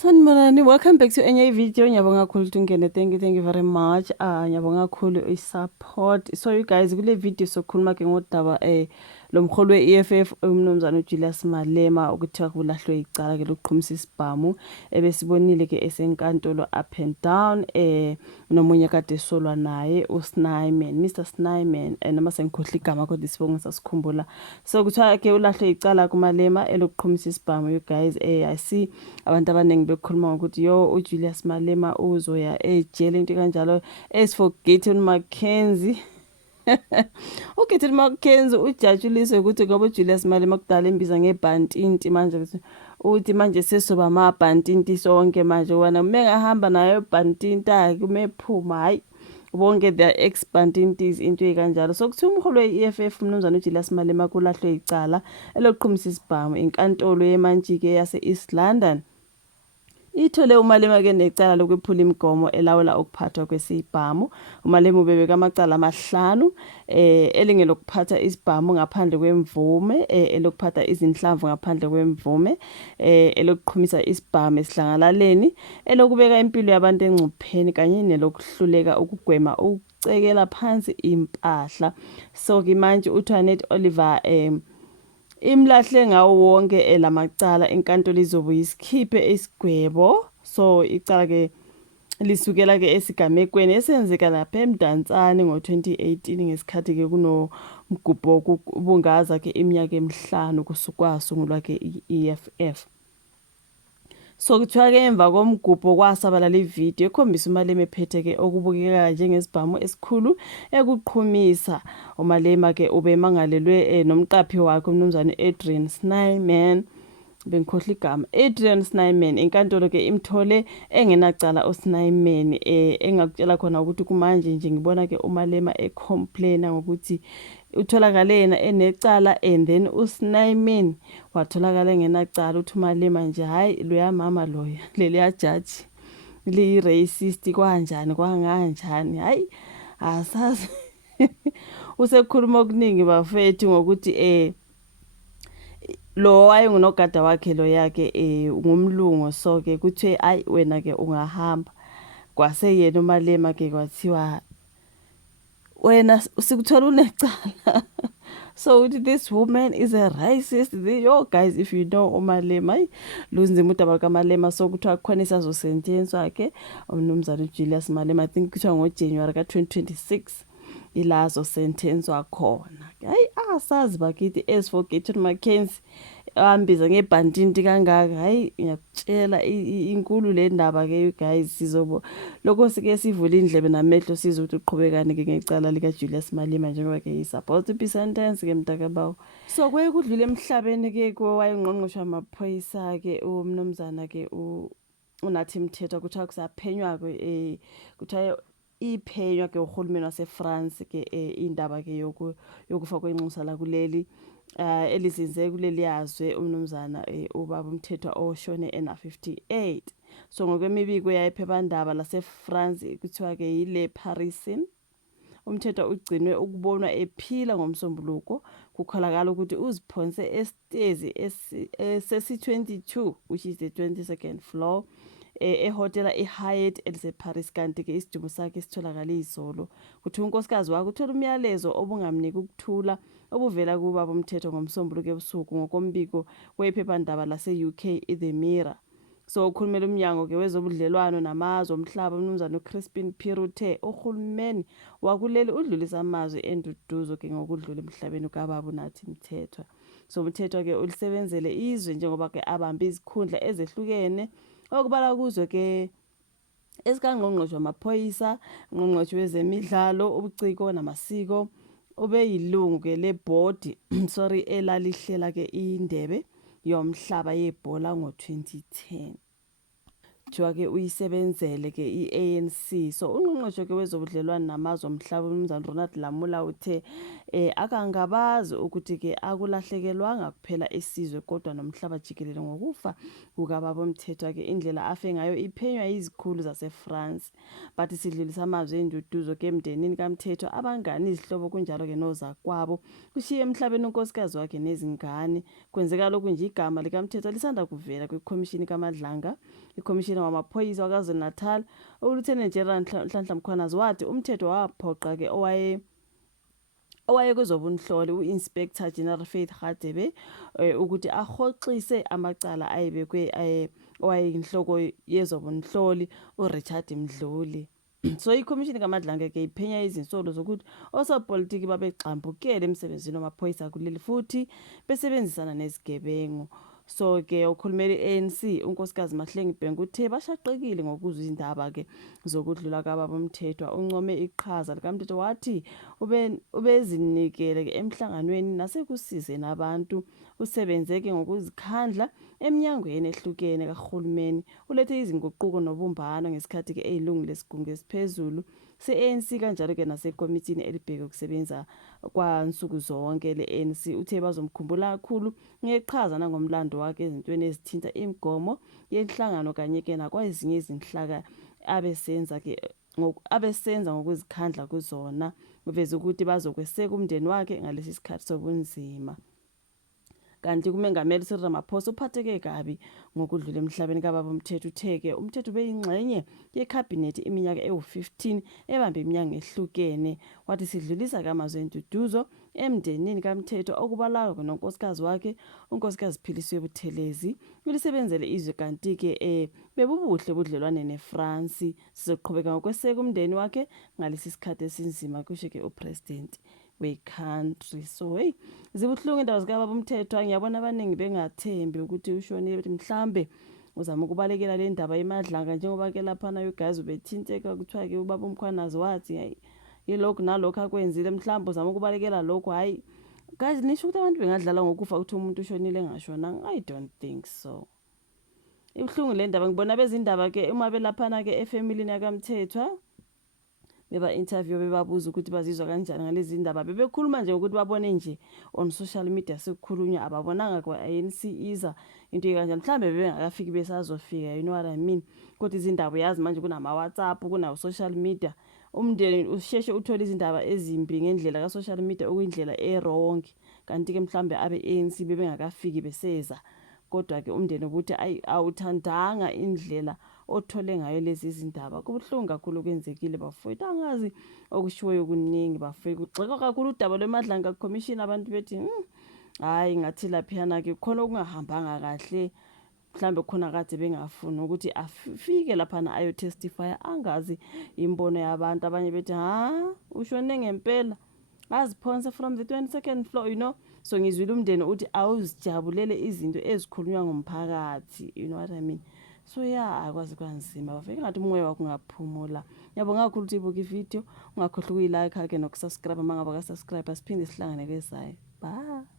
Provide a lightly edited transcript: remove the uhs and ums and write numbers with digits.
Sanibonani, welcome back to enye video. Ngiyabonga kakhulu Tungene, thank you very much. Ngiyabonga kakhulu i-support. So you guys, kule video sokhuluma ke ngodaba lo mholi we-EFF umnumzana uJulius Malema ukuthiwa kulahlwe icala ke lokuqhumisa isibhamu ebesibonile ke esenkantolo up and down nomunye kade solwa naye uSnyman, Mr Snyman, noma sengikhohle igama kodwa isibongo sasikhumbula. So kuthiwa ke ulahlwe icala kuMalema elokuqhumisa isibhamu. You guys, I see abantu abaningi bekhuluma ukuthi yo uJulius Malema uzoya ejele into kanjalo. As for Gayton Mackenzie uGayton Mackenzie ujatshuliswe ukuthi ngoba uJulius Malema kudala embiza ngebhantinti manje uthi manje sesoba amabhantinti sonke manje wena mengahamba nayo ibhantinti akhe umephuma hayi bonke the ex-bantintis into ekanjalo. So kuthiwa umholi we-EFF umnumzana uJulius Malema kulahlwe icala elokuqhumisa isibhamu inkantolo yemantshike yase-East London ithole uMalema ke necala lokwephula imigomo elawula ukuphathwa kwesibhamu. uMalema ubebeka amacala amahlanu elingelokuphatha isibhamu ngaphandle kwemvume, elokuphatha izinhlamvu ngaphandle kwemvume, elokuqhumisa isibhamu esihlangalaleni, elokubeka impilo yabantu engcupheni kanye nelokuhluleka ukugwema ukucekela phansi impahla. So ke manje uTanet Oliver imlahle ngawo wonke lamacala enkantolo izobuye isikhiphe isigwebo. So icala ke lisukela ke esigamekweni esenzeka lapha eMdantsane ngo-2018 ngesikhathi ke kunomgubho ubungaza ke iminyaka emihlanu kwasungulwa ke i-EFF. So kuthiwa ke emva komgubho kwasabalala ivideo ekhombisa uMalema ephethe ke okubukeka njengesibhamu esikhulu ekuqhumisa. uMalema ke ubemangalelwe nomqaphi wakhe umnumzane Adrian Snyman, bengikhohle igama, Adrian Snyman. Inkantolo ke imthole engenacala uSnyman, engakutshela khona ukuthi kumanje nje ngibona ke uMalema ecomplaina ngokuthi utholakale yena enecala and then uSnyman watholakala engenacala. uthi uMalema nje hayi loya mama loya leliya judge li-racist kanjani kwanganjani hayi asazi usekhuluma okuningi bafethu ngokuthi lo wayengunogada wakhe lo yakhe ngumlungu. So ke kuthiwe ayi wena ke ungahamba. Kwase yena uMalema ke kwathiwa wena sikuthola unecala. So this woman is a racist. Yo guys, if you know uMalema lunzima udaba kaMalema. So kuthiwa khona isazosentenswa ke umnumzana uJulius Malema, I think kuthiwa ngoJanuary ka-2026 ilazo sentenswa khona. Hayi asazi bakithi. As for Gayton Mackenzie ambiza ngebhantinti kangaka hayi ngiyakutshela inkulu le ndaba ke you guys. Sizobo lokho sike sivula indlebe namehlo sizwe ukuthi uqhubekane ke ngecala lika Julius Malema njengoba ke supposed to be sentenced ke mntakabawo. So kweke kudlule emhlabeni ke kowayengqongqosha amaphoyisa ke umnumzana ke uNathi Mthethwa kuthiwa kusaphenywa ke kuthiwa iphenywa ke uhulumeni waseFrance ke indaba ke yokufa kwenxusa la kuleli elizinze kuleli yazwe umnumzana ubaba uMthethwa oshone ena-58. So ngokwemibiko yayiphephandaba laseFrance kuthiwa ke yile Parisien, uMthethwa ugcinwe ukubonwa ephila ngomsombuluko. Kukholakala ukuthi uziphonse esitezi sesi-22 which is the 22nd floor ehotela iHyatt eliseParis, kanti ke isidumo sakhe sitholakala izolo. Kuthi unkosikazi wakhe uthola umyalezo obungamniki ukuthula obuvela kubaba uMthethwa ngomsombuluko ebusuku ngokombiko wephephandaba lase-UK iThe Mirror. So ukhulumela umnyango ke wezobudlelwano namazwe omhlaba umnumzana uCrispin Pirute uhulumeni wakuleli udlulisa amazwi enduduzo ke ngokudlula emhlabeni kababa uNathi Mthethwa. So Mthethwa ke ulisebenzele izwe njengoba ke abambe izikhundla ezehlukene okubala kuzo ke esikangqongqoshe wamaphoyisa, ngqongqoshe wezemidlalo, ubuciko namasiko. Ube yilungu ke lebhodi elalihlela ke indebe yomhlaba yebhola ngo-2010. Kuthiwa ke uyisebenzele ke i-ANC. So ungqongqoshe ke wezobudlelwano namazwe omhlaba umnumzana Ronald Lamola uthe akangabazi ukuthi ke akulahlekelwanga kuphela isizwe kodwa nomhlaba jikelele ngokufa kukababa uMthethwa ke indlela afe ngayo iphenywa izikhulu zaseFrance bathi sidlulisa amazwi enduduzo ke emndenini kaMthethwa abangani izihlobo kunjalo ke nozakwabo kushiye emhlabeni unkosikazi wakhe nezingane kwenzeka lokhu nje igama likaMthethwa lisanda kuvela kwikhomishini kaMadlanga ikhomishini wamaphoyisa waKwaZulu-Natal uLieutenant General Nhlanhla Mkhwanazi wathi uMthethwa waphoqa ke owaye kwezobunhloli uInspector General Faith Radebe ukuthi ahoxise amacala ayebekwe owayinhloko yezobunhloli uRichard Mdluli so ikhomishini kaMadlanga ke iphenya izinsolo zokuthi osopolitiki babexambukele emsebenzini wamaphoyisa kuleli futhi besebenzisana nezigebengu so ke ukhulumeli ANC unkosikazi Mahlengi Bhengu uthe bashaqekile ngokuzwa izindaba ke zokudlula kababa uMthethwa uncome iqhaza likaMthethwa wathi ubezinikele ke emhlanganweni nasekusize nabantu usebenzeke ngokuzikhandla eminyangweni ehlukene kahulumeni ulethe izinguquko nobumbano ngesikhathi ke eyilungu lesigungu esiphezulu se-ANC kanjalo ke nasekomitini elibheke ukusebenza kwansuku zonke le-ANC uthe bazomkhumbula kakhulu ngeqhaza nangomlando wakhe ezintweni ezithinta imigomo yenhlangano kanye ke nakwezinye izinhlaka abesenza ngokuzikhandla kuzona uveze ukuthi bazokweseka umndeni wakhe ngalesi sikhathi sobunzima kanti kumengameli Cyril Ramaphosa uphatheke kabi ngokudlula emhlabeni kababa uMthethwa utheke uMthethwa beyingxenye yecabinet iminyaka ewu15 ebambe iminyango ehlukene wathi sidlulisa kamazwi enduduzo emndenini kaMthethwa okubalayo nonkosikazi wakhe unkosikazi Philisiwe Buthelezi ulisebenzele izwe kanti ke bebubuhle budlelwane neFrance sizoqhubeka ngokweseka umndeni wakhe ngalesi sikhathi esinzima kusho ke upresident we-country so hey zibuhlungu indaba zikababa uMthethwa ngiyabona abaningi bengathembi ukuthi ushonile bethi mhlambe uzama ukubalekela le ndaba eMadlanga njengoba ke lapha na you guys ubethinteka kuthiwa ke ubaba uMkhwanazi wathi yilokho nalokho akwenzile mhlambe uzama ukubalekela lokho hayi guys nisho ukuthi abantu bengadlala ngokufa ukuthi umuntu ushonile engashona I don't think so ibuhlungu le ndaba ngibona bezindaba ke uma belaphana ke efamilini yakaMthethwa beba interview bebabuza ukuthi bazizwa kanjani ngalezi ndaba bebekhuluma nje ukuthi babone nje on social media sekukhulunywa ababonanga kwa ANC iza into ekanjani mhlambe bebengakafiki besazofika you know what I mean kodwa izindaba yazi manje kunama WhatsApp kuna social media umndeni usheshe uthola izindaba ezimbi ngendlela ka social media okuyindlela wrong kanti ke mhlambe abe ANC bebengakafiki beseza kodwa ke umndeni ukuthi awuthandanga indlela othole ngayo lezi zindaba kubuhlungu kakhulu kwenzekile bafowethu angazi okushiwoyo kuningi bafowethu kugxeka kakhulu udaba lweMadlanga commission abantu bethi hayi ngathi laphiyana ke khona okungahambanga kahle mhlambe khona kade bengafuni ukuthi afike lapha na ayo testify angazi imbono yabantu abanye bethi ushone ngempela aziphonse from the 22nd floor you know so ngizwile umndeni uthi awuzijabulele izinto ezikhulunywa ngomphakathi you know what I mean so yeah akwazi kwanzima bafike ngathi umoya wakho ungaphumula yabonga kakhulu ukuthi ibuka ivideo ungakhohlwa ukuyilike ke nokusubscribe mangaba ka subscribe asiphinde sihlangane kwezayo bye.